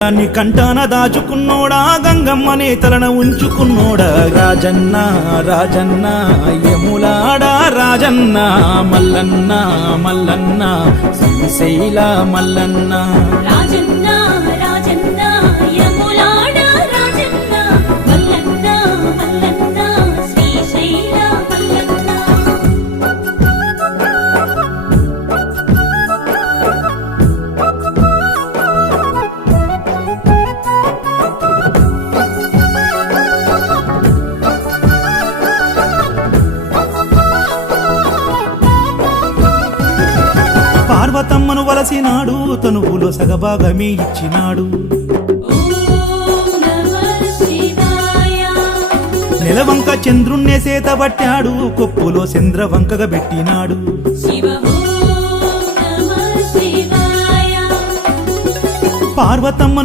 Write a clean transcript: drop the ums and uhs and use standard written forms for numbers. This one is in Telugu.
దాన్ని కంటాన దాచుకున్నోడా గంగమ్మనే తలన ఉంచుకున్నోడా రాజన్న రాజన్న యములాడా రాజన్న మల్లన్న మల్లన్న శ్రీశైల మల్లన్న రాజన్న రాజన్న యములాడా రాజన్న మల్లన్న మల్లన్న శ్రీశైల మల్లన్న పార్వతమ్మను వలసినాడు తనువులో సగభాగమే ఇచ్చినాడు ఓం నమః శివాయ నెలవంక చంద్రుణ్ణే సేతబట్టాడు కొప్పులో చంద్రవంకగా పెట్టినాడు శివ ఓం నమః శివాయ పార్వతమ్మను